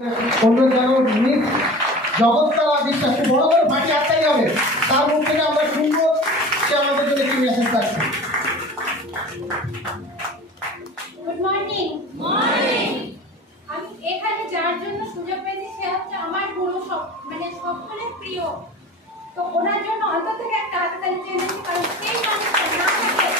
অন্য যেন নিজ জগৎতলা বিশ্বাস বড় বড় ফাটি আসতেই হবে, তার মুখ থেকে আমরা শুনবো সে আমাদের জন্য কি মেসেজ আছে। Good morning. মর্নিং। আমি এখানে যার জন্য সুযোগ পেয়েছি সে হচ্ছে আমার গুরু, মানে সকলের প্রিয়। তো ওনার জন্য অন্তত থেকে একটা হাততালি চেয়ে নিচ্ছি, কারণ সেই মানুষটা না থাকে